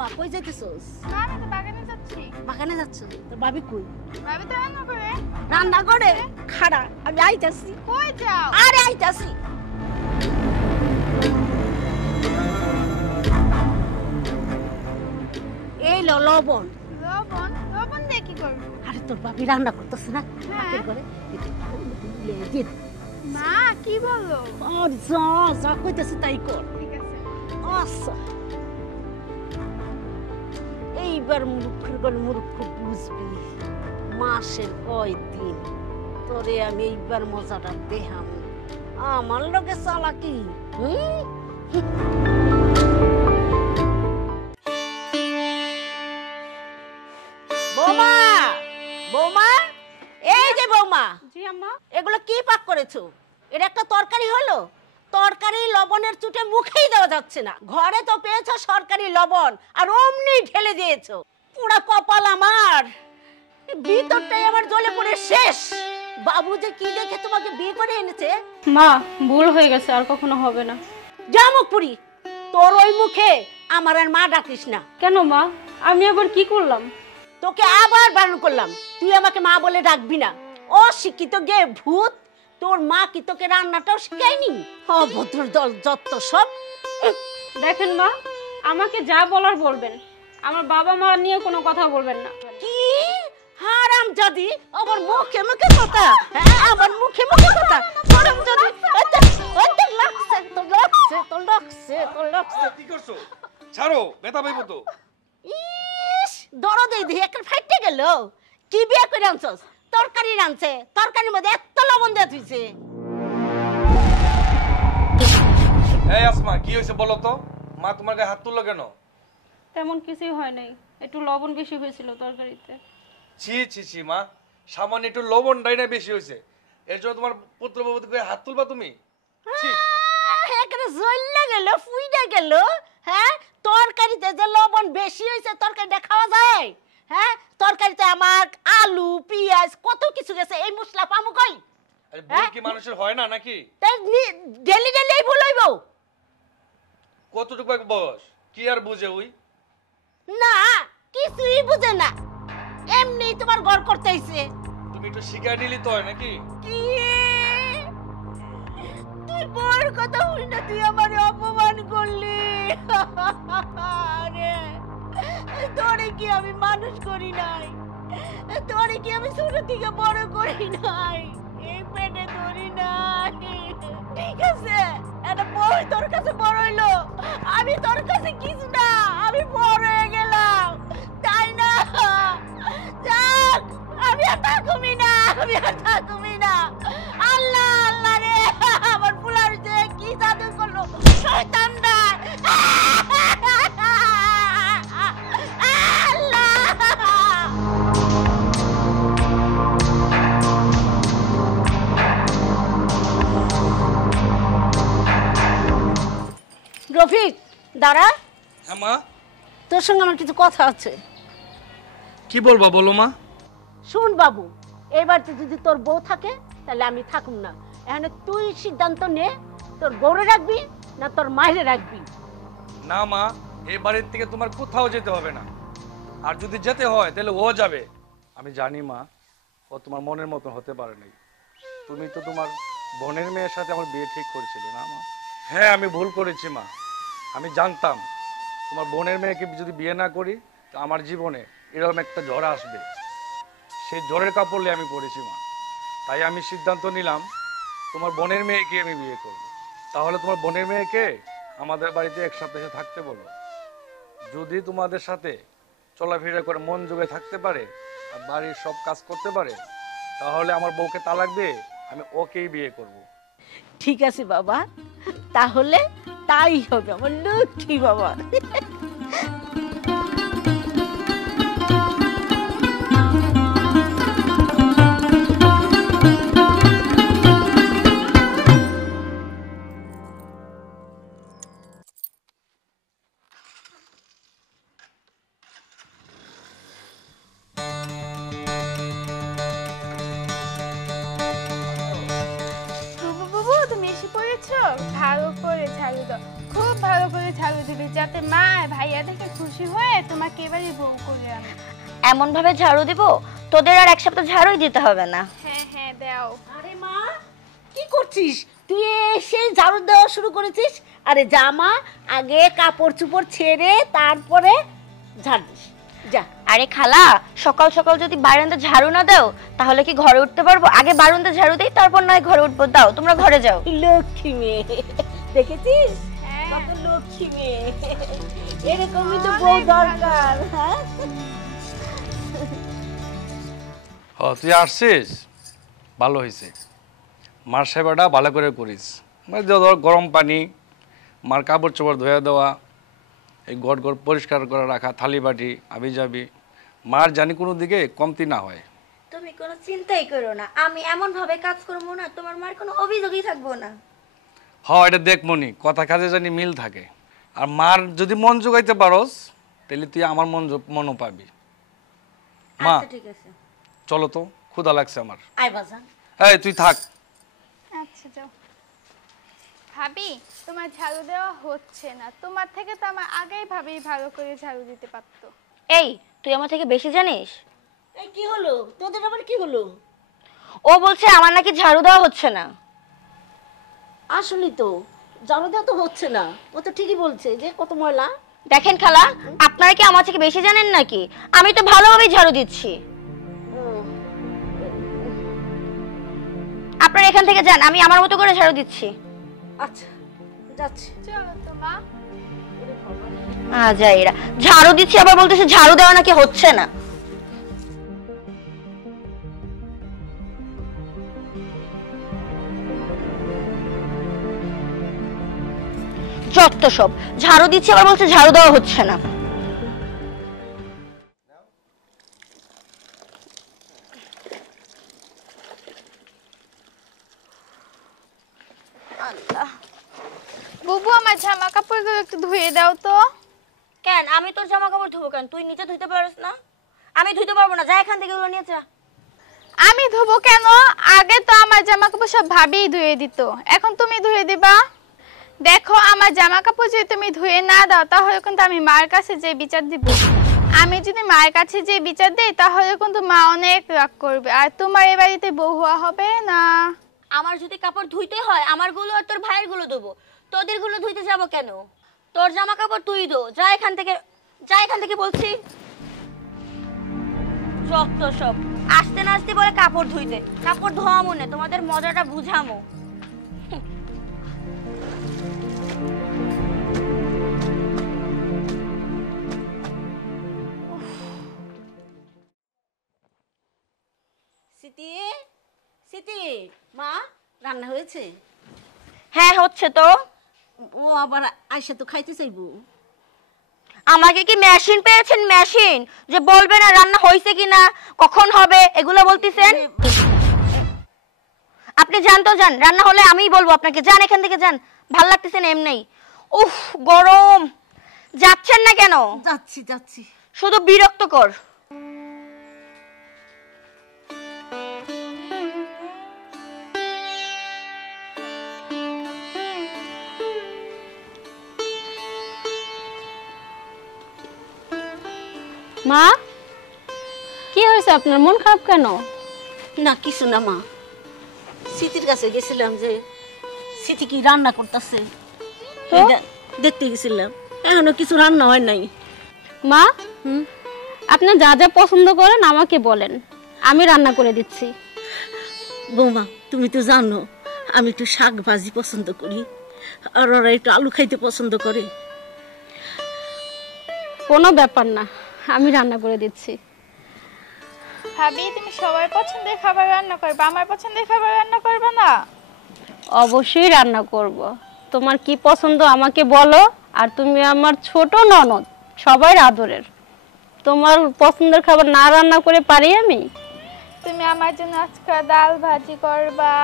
মা কই যাইতেছস? না আমি তো বাগানে যাচ্ছি। বাগানে যাচ্ছ? তোর ভাবি কই? ভাবি তো রান্না করে। রান্না করে? খাড়া, আমি আইতাছি। কই যাও? আরে আইতাছি। এই লো লবণ। লবণ? লবণ দিয়ে কি করবো? আরে তোর ভাবি রান্না করতেছে না? হ্যাঁ। করে মা কি বলো? আর যা যা কইতেছি তাই কর। ঠিক আছে। আচ্ছা এইবার মূর্খ বুঝবি মাসের কয়দিন তোরে আমি এইবার মজাটা দেখাম আমার লগে চালাকি। বৌমা বৌমা এই যে বৌমা। জি আম্মা। এগুলো কি পাক করেছো? এটা একটা তরকারি হলো? তরকারি লবণের চুটে মুখেই দেওয়া যাচ্ছে না। ঘরে তো পেয়েছো সরকারি লবণ আর অমনি ঢেলে দিয়েছো। পুরা কপাল আমার, ভিতরটাই আমার জ্বলে পড়ে শেষ। বাবু যে কি দেখে তোমাকে বিয়ে করে এনেছে। মা ভুল হয়ে গেছে, আর কখনো হবে না। জামুকপুরি তোর ওই মুখে আমার আর মা ডাকিস না। কেন মা, আমি আবার কি করলাম? তোকে আবার বারণ করলাম, তুই আমাকে মা বলে ডাকবি না। অশিক্ষিত গে ভূত, তোর মা কি তোকে রান্নাটাও শিখায়নি? অভদ্র দল যত সব। দেখেন মা, আমাকে যা বলার বলবেন, আমার বাবা মা নিয়ে কোনো কথা বলবেন না। কি হারাম জাদি, আবার মুখে মুখে কথা। হ্যাঁ আবার মুখে মুখে কথা। হারাম জাদি ওটা লাগছে তো লাগছে তো লাগছে তো লাগছে। কি করছো? ছাড়ো, ব্যথা পাইবো তো। ইস দরদ এই দিয়ে একটা ফাইটে গেল। কি বিয়ে করে আনছস? তরকারি রানছে, তরকারির মধ্যে এত লবণ দিয়ে তুইছে। এই আসমা, কি হয়েছে বলো তো? মা তোমার গায়ে হাত তুললো কেন? তেমন কিছুই হয় নাই, একটু লবণ বেশি হয়েছিল তরকারিতে। ছি ছি ছি মা, সামান্য একটু লবণ ডাইনা বেশি হয়েছে, এর জন্য তোমার পুত্রবধূর গায়ে হাত তুলবা তুমি? ছি। এখানে জ্বললে গেল, ফুইডা গেল। হ্যাঁ তরকারিতে যে লবণ বেশি হয়েছে তরকারিটা খাওয়া যায়? হ্যাঁ তরকারিতে আমার আলু পেঁয়াজ কত কিছু গেছে, এই মশলা পামু কই? আরে ভুল কি মানুষের হয় না নাকি? তাই ডেলি ডেলি এই ভুল হইব? কতটুকু এক বয়স, কি আর বুঝে ওই? না কিছুই বুঝে না, এমনি তোমার ঘর করতে আইছে। তুমি একটু শিখাই নিলি তো হয় নাকি? কি তুই বড় কথা হই না, তুই আমারে অপমান করলি। আরে তোরে কি আমি মানুষ করি নাই? তোরে কি আমি ছোট থেকে বড় করি নাই? এই পেটে ধরি নাই? ঠিক আছে এটা বড় তোর কাছে বড় হইলো, আমি তোর কাছে কিছু না, আমি বড় হয়ে গেলাম তাই না? যাক আমি আর থাকুমি না, আমি আর থাকুমি না। আল্লাহ আল্লাহ রে, আমার ফুলার যে কি জাদু করলো শয়তানটা। রফিক দাঁড়া। হ্যাঁ মা। তোর সঙ্গে আমার কিছু কথা আছে। কি বলবা বলো মা? শুন বাবু, এবার যদি তোর বউ থাকে তাহলে আমি থাকুম না। এখানে তুই সিদ্ধান্ত নে, তোর বউরে রাখবি না তোর মায়েরে রাখবি। না মা, এই বাড়ির থেকে তোমার কোথাও যেতে হবে না, আর যদি যেতে হয় তাহলে ও যাবে। আমি জানি মা, ও তোমার মনের মতো হতে পারে নাই। তুমি তো তোমার বোনের মেয়ের সাথে আমার বিয়ে ঠিক করেছিলে না মা? হ্যাঁ আমি ভুল করেছি মা, আমি জানতাম তোমার বোনের মেয়েকে যদি বিয়ে না করি তো আমার জীবনে এরকম একটা ঝড় আসবে, সেই ঝড়ের কাপড়ে আমি পড়েছি মা। তাই আমি সিদ্ধান্ত নিলাম তোমার বোনের মেয়েকে আমি বিয়ে করব। তাহলে তোমার বোনের মেয়েকে আমাদের বাড়িতে এক সপ্তাহে থাকতে বলো। যদি তোমাদের সাথে চলাফেরা করে মন জুগে থাকতে পারে আর বাড়ির সব কাজ করতে পারে, তাহলে আমার বউকে তালাক দিয়ে আমি ওকেই বিয়ে করব। ঠিক আছে বাবা, তাহলে তাই হবে আমার লক্ষ্মী বাবা। ভালো করে ঝাড়ু দাও, খুব ভালো ভালো করে ঝাড়ু দিবি, যাতে মা ভাইয়া দেখে খুশি হয়ে তোমাকে এবারে বউ করে আনে। এমন ভাবে ঝাড়ু দিব তোদের আর এক সপ্তাহ ঝাড়ুই দিতে হবে না। হ্যাঁ হ্যাঁ দাও। আরে মা, কি করছিস তুই? এসে ঝাড়ু দেওয়া শুরু করেছিস? আরে জামা আগে কাপড় চুপড় ছেড়ে তারপরে ঝাড় দিস, যা। আরে খালা, সকাল সকাল যদি বারান্দা ঝাড়ু না দাও তাহলে কি ঘরে উঠতে পারবো? আগে বারান্দা ঝাড়ু দেই, তারপর নয় ঘরে উঠবো। দাও, তোমরা ঘরে যাও। লক্ষ্মী মেয়ে, দেখেছিস কত লক্ষ্মী মেয়ে। এরকমই তো বউ দরকার। হ্যাঁ, তুই আসছিস, ভালো হয়েছে। মার সেবাটা ভালো করে করিস। মানে ধর গরম পানি, মার কাপড় চোপড় ধুয়ে দেওয়া, এই ঘর ঘর পরিষ্কার করে রাখা, থালি বাটি আবি যাবি, মার জানি কোনো দিকে কমতি না হয়। তুমি কোনো চিন্তাই করো না, আমি এমন ভাবে কাজ করবো না তোমার মার কোনো অভিযোগই থাকবো না। এটা দেখ মনি, কথা কাজে জানি মিল থাকে। আর মার যদি মন জোগাইতে পারস তাহলে তুই আমার মনও পাবি। মা ঠিক আছে, চলো তো, ক্ষুধা লাগছে আমার। আয় বাজান। এই তুই থাক। আচ্ছা যাও। ভাবি, তোমার ঝাড়ু দেওয়া হচ্ছে না, তোমার থেকে তো আমার আগেই ভাবি ভালো করে ঝাড়ু দিতে পারতো। এই তুই আমার থেকে বেশি জানিস? এই কি হলো তোদের, আবার কি হলো? ও বলছে আমার নাকি ঝাড়ু দেওয়া হচ্ছে না। আসলে তো ঝাড়ু দেওয়া তো হচ্ছে না, ও তো ঠিকই বলছে যে কত ময়লা। দেখেন খালা, আপনারা কি আমার থেকে বেশি জানেন নাকি? আমি তো ভালোভাবেই ঝাড়ু দিচ্ছি। আপনারা এখান থেকে যান, আমি আমার মতো করে ঝাড়ু দিচ্ছি। আচ্ছা যাচ্ছি। চলো তো মা। এরা ঝাড়ু দিচ্ছি আবার বলতেছে ঝাড়ু দেওয়া নাকি হচ্ছে না। যত সব, ঝাড়ু দিচ্ছি আবার বলছে ঝাড়ু দেওয়া হচ্ছে না। বুবু, আমার জামা কাপড়গুলো একটু ধুয়ে দাও তো। কেন আমি তোর জামা কাপড় ধুবো কেন? তুই নিচে ধুইতে পারিস না? আমি ধুইতে পারবো না, যা এখান থেকে ওগুলো নিয়ে যা। আমি ধুবো কেন? আগে তো আমার জামা কাপড় সব ভাবিই ধুয়ে দিত, এখন তুমি ধুয়ে দিবা? দেখো, আমার জামা কাপড় যদি তুমি ধুয়ে না দাও তাহলে কিন্তু আমি মার কাছে যে বিচার দিব। আমি যদি মায়ের কাছে যে বিচার দিই তাহলে কিন্তু মা অনেক রাগ করবে, আর তোমার এই বাড়িতে বউ হওয়া হবে না। আমার যদি কাপড় ধুইতে হয় আমার গুলো আর তোর ভাইয়ের গুলো দেবো, তোদের গুলো ধুইতে যাবো কেন? তোর জামা কাপড় তুই দো, যা এখান থেকে, যা এখান থেকে বলছি। যত সব, আসতে না আসতে বলে কাপড় ধুইতে। কাপড় ধোয়া মনে, তোমাদের মজাটা বুঝামো। স্মৃতি, স্মৃতি, মা রান্না হয়েছে? হ্যাঁ হচ্ছে তো। ও আবার আয়সা তো খাইতে চাইবো। আমাকে কি মেশিন পেয়েছেন, মেশিন যে বলবে না রান্না হয়েছে কিনা, কখন হবে এগুলো বলতেছেন? আপনি যান তো, যান, রান্না হলে আমিই বলবো আপনাকে। যান এখান থেকে, যান, ভাল লাগতেছে না এমনি। উফ গরম, যাচ্ছেন না কেন? যাচ্ছি যাচ্ছি। শুধু বিরক্তকর। মা, কি হয়েছে আপনার? মন খারাপ কেন? না কিছু না মা, স্মৃতির কাছে গেছিলাম যে স্মৃতি কি রান্না করতেছে, দেখতে গেছিলাম, এখনো কিছু রান্না হয় নাই। মা, আপনি যা যা পছন্দ করেন আমাকে বলেন, আমি রান্না করে দিচ্ছি। বৌমা তুমি তো জানো আমি একটু শাক ভাজি পছন্দ করি, আর ওরা একটু আলু খাইতে পছন্দ করে। কোনো ব্যাপার না, আমি রান্না করে দিচ্ছি। ভাবি, তুমি সবার পছন্দের খাবার রান্না করবে, আমার পছন্দের খাবার রান্না করবে না? অবশ্যই রান্না করব। তোমার কি পছন্দ আমাকে বলো, আর তুমি আমার ছোট ননদ, সবার আদরের। তোমার পছন্দের খাবার না রান্না করে পারি আমি? তুমি আমার জন্য আজকে ডাল ভাজি করবা,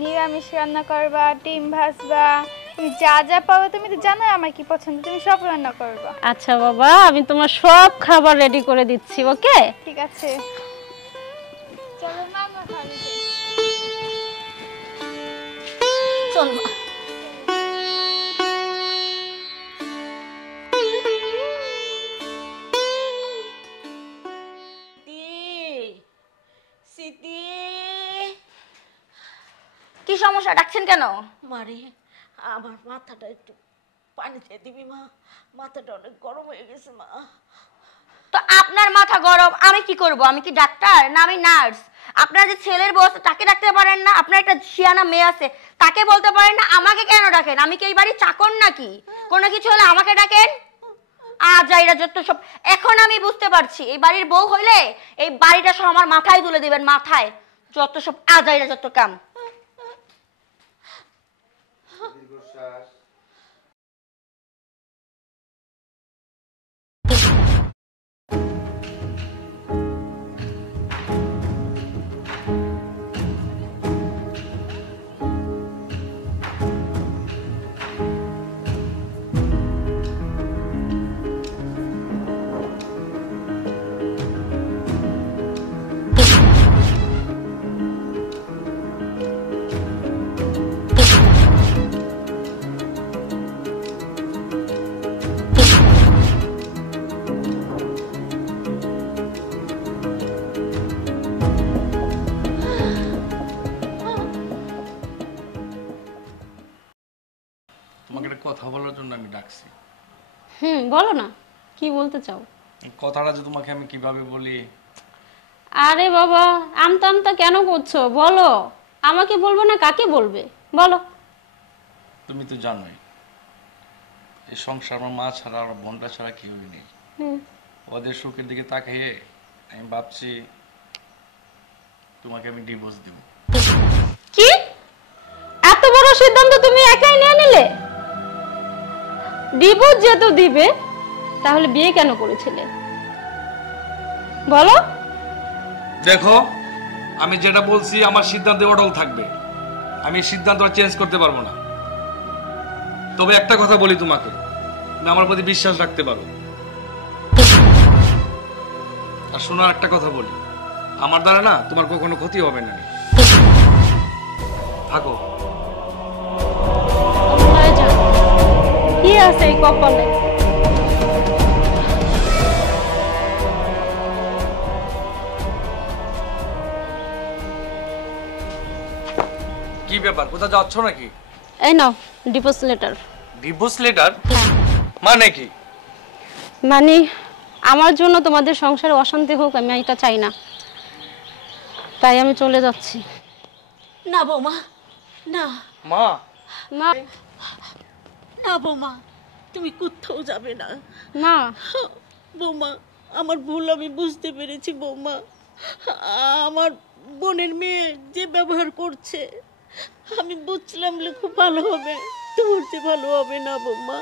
নিরামিষ রান্না করবা, ডিম ভাজবা, তুমি যা যা পাবে, তুমি তো জানো আমার কি পছন্দ, তুমি সব রান্না করবা। আচ্ছা বাবা, আমি তোমার সব খাবার রেডি করে দিচ্ছি, ওকে? ঠিক আছে, চলো মা, আমরা খাওয়া যাই। চল মা। সমস্যা, ডাকছেন কেন? মারে আমার মাথাটা একটু পানি দিয়ে দিবি মা, মাথাটা অনেক গরম হয়ে গেছে মা। তো আপনার মাথা গরম, আমি কি করব? আমি কি ডাক্তার না আমি নার্স? আপনার যে ছেলের বউ আছে তাকে ডাকতে পারেন না? আপনার একটা শিয়ানা মেয়ে আছে তাকে বলতে পারেন না? আমাকে কেন ডাকেন? আমি কি এই বাড়ির চাকর নাকি? কোনো কিছু হলে আমাকে ডাকেন? আজাইরা যত সব। এখন আমি বুঝতে পারছি এই বাড়ির বউ হইলে এই বাড়িটা সব আমার মাথায় তুলে দিবেন, মাথায় যত সব আজাইরা যত কাম। তোমাকে একটা কথা বলার জন্য আমি ডাকছি। বলো না, কি বলতে চাও? কথাটা যে তোমাকে আমি কিভাবে বলি। আরে বাবা, আমতা আমতা কেন করছো? বলো। আমাকে বলবো না কাকে বলবে বলো? তুমি তো জানোই এই সংসার আমার মা ছাড়া আর বোনটা ছাড়া কেউই নেই। ওদের সুখের দিকে তাকিয়ে আমি ভাবছি তোমাকে আমি ডিভোর্স দেব। কি এত বড় সিদ্ধান্ত তুমি একাই নিয়ে নিলে? ডিভোর্স যেহেতু দিবে তাহলে বিয়ে কেন করেছিলে বলো? দেখো, আমি যেটা বলছি আমার সিদ্ধান্তে অটল থাকবে। আমি সিদ্ধান্ত চেঞ্জ করতে পারবো না। তবে একটা কথা বলি তোমাকে, তুমি আমার প্রতি বিশ্বাস রাখতে পারো। আর শোনো, একটা কথা বলি, আমার দ্বারা না তোমার কখনো ক্ষতি হবে না। থাকো। কি আছে এই কপালে? কি ব্যাপার, কোথাও যাচ্ছ নাকি? এই নাও ডিভোর্স লেটার। ডিভোর্স লেটার মানে কি? মানে আমার জন্য তোমাদের সংসারে অশান্তি হোক, আমি এটা চাই না, তাই আমি চলে যাচ্ছি। না বৌমা, না মা। মা না বৌমা, তুমি কোথাও যাবে না। না বৌমা, আমার ভুল আমি বুঝতে পেরেছি বৌমা। আমার বোনের মেয়ে যে ব্যবহার করছে আমি বুঝলাম খুব ভালো হবে, তোমার যে ভালো হবে না বৌমা।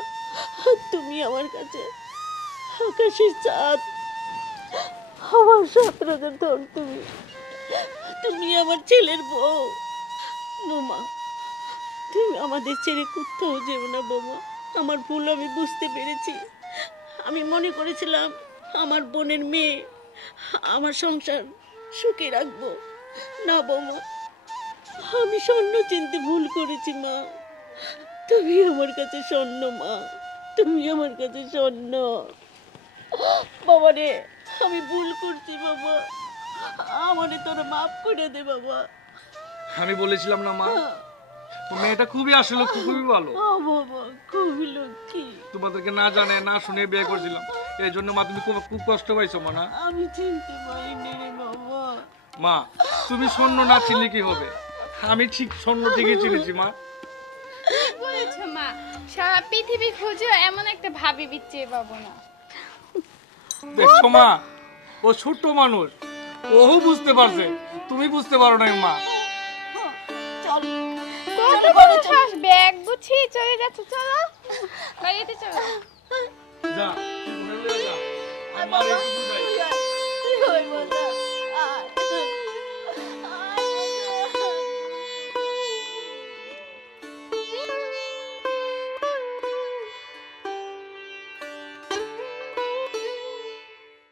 তুমি আমার কাছে আকাশের চাঁদ, আমার 17,000 ধন। তুমি আমার ছেলের বউ বৌমা। তুমি আমাদের ছেড়ে কোথাও যেও না বৌমা। আমার ভুল আমি বুঝতে পেরেছি। আমি মনে করেছিলাম আমার বোনের মেয়ে, আমার সংসার সুখে রাখবো না বৌমা। আমি স্বর্ণ চিনতে ভুল করেছি মা। তুমি আমার কাছে স্বর্ণ মা, তুমি আমার কাছে স্বর্ণ। বাবা রে, আমি ভুল করছি বাবা, আমারে তোরা মাফ করে দে বাবা। আমি বলেছিলাম না মা, মেয়েটা খুবই আসলে খুবই ভালো। ও বাবা, খুবই লক্ষ্মী। তোমাদেরকে না জানে না শুনে বিয়ে করেছিলাম, এই জন্য মা তুমি খুব কষ্ট পাইছো মা। না আমি চিনতে পারিনি রে বাবা। মা, তুমি স্বর্ণ না চিনলে কি হবে? আমি ঠিক স্বর্ণ ঠিকই চিনেছি মা। ঠিক বলেছো মা, সারা পৃথিবী খুঁজে এমন একটা ভাবি বিচ্ছে পাবো না। দেখছো মা, ও ছোট্ট মানুষ, ও বুঝতে পারছে, তুমি বুঝতে পারো না মা। চল কত বড় শ্বাস, ব্যাগ গুছিয়ে চলে যাচ্ছে, চলো বাড়িতে চলো। যা, মনে হলো যা। আমার একটু বুঝাই। ওই বাবা।